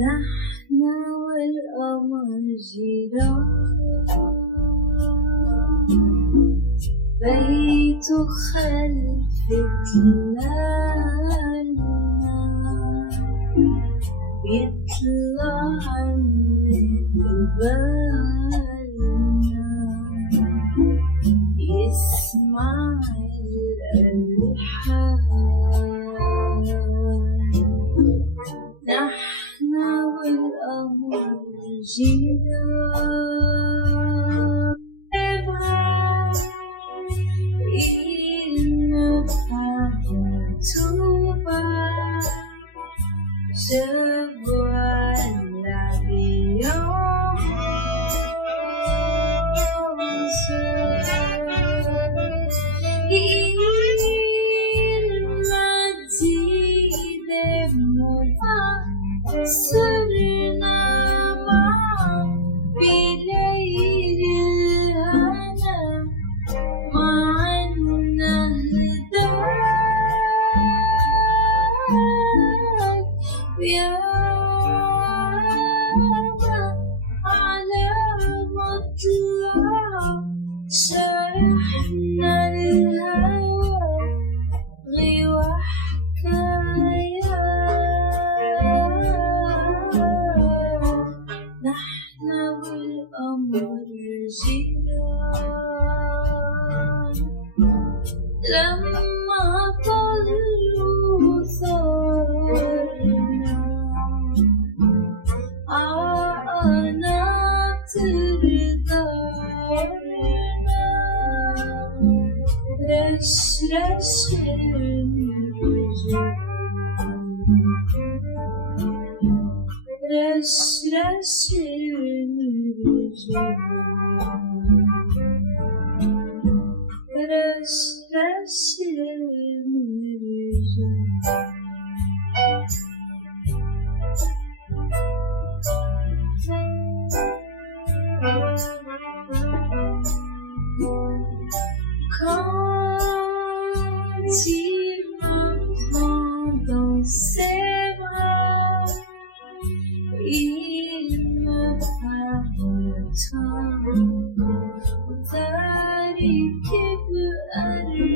نحن والقمر جيران، بيت خلف تلالنا بيطلع من قبالنا، يسمع الألحان. نحن والقمر جيران، جبوا العبيون المدينة مضى صرنا معا بليل الهنا مع النهدات يا على مطلع شرحنا الهوى غيوة حكايات. نحن والقمر جيران، لما طلوا ثارنا عقناطر دارنا، رشرش النجوم، رشرش النجوم، رشرش النجوم. Quand il m'apprend dans ses bras, il me parle tant وتارك بقلبي